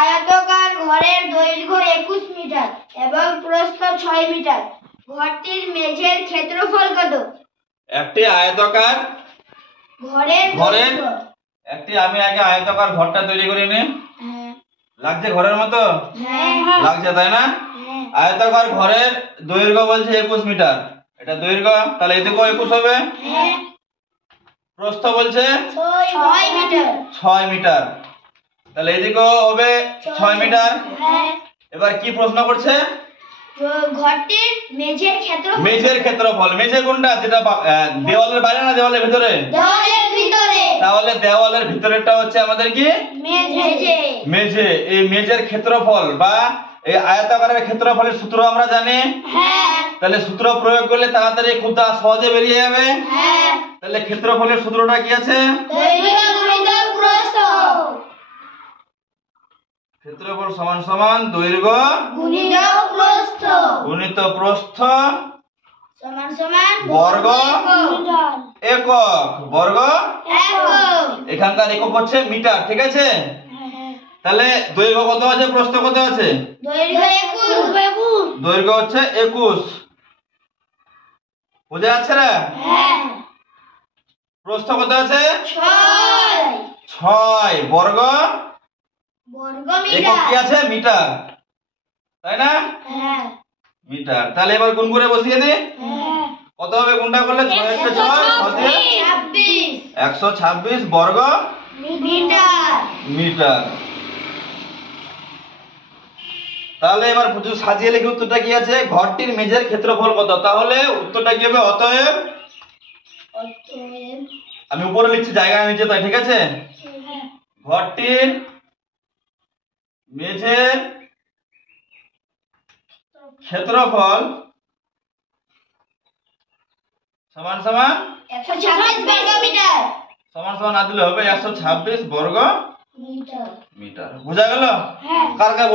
আয়তাকার ঘরের দৈর্ঘ্য 21 মিটার এবং প্রস্থ 6 মিটার। ঘরটির মেঝের ক্ষেত্রফল কত? একটি আয়তাকার ঘরের আমি আগে আয়তাকার ঘরটা তৈরি করে নি। লাগছে ঘরের মতো? লাগছে তাই না? আয়তাকার ঘরের দৈর্ঘ্য বলছে 21 মিটার, এটা দৈর্ঘ্য, তাহলে এদিকেও 21 হবে। প্রস্থ বলছে 6 মিটার, তাহলে এদিকেও হবে 6 মিটার। এবার কি প্রশ্ন করছে? ঘরটির মেঝের ক্ষেত্রফল। মেঝে কোনটা? যেটা দেওয়ালের বাইরে না দেওয়ালের ভিতরে? দেওয়ালের ভিতরে। তাহলে দেওয়ালের ভিতরেরটা হচ্ছে আমাদের কি? মেঝে। এই মেঝের ক্ষেত্রফল বা এই আয়তাকারের ক্ষেত্রফলের সূত্র আমরা জানি। তাহলে সূত্র প্রয়োগ করলে তাড়াতাড়ি খুব সহজে বেরিয়ে যাবে। তাহলে ক্ষেত্রফলের সূত্রটা কি আছে? ক্ষেত্রফল সমান সমান দৈর্ঘ্য গুণিত প্রস্থ সমান সমান বর্গ একক। বর্গ এখানকার একক হচ্ছে মিটার, ঠিক আছে? তাহলে দৈর্ঘ্য কত আছে, প্রস্থ কত আছে? দৈর্ঘ্য হচ্ছে 21, বুঝা যাচ্ছে না? প্রস্থ কত আছে? 6 বর্গ একক কি আছে? মিটার, তাই না? মিটার। তাহলে এবার গুণ করে বসিয়ে দি। কত হবে গুণটা করলে? 6 × 6 126 বর্গ মিটার। তাহলে এবার সাজিয়ে লিখে উত্তরটা কি আছে? ঘরটির মেঝের ক্ষেত্রফল কত? তাহলে উত্তরটা কি হবে? অতএব, আমি উপরে লিখছি জায়গা নিচে, তাই ঠিক আছে? ঘরটির মেঝের ক্ষেত্রফল সমান সমান 126 বর্গ মিটার। সমান সমান না দিলে হবে 126 বর্গ মিটার। বুঝা গেল? কার কার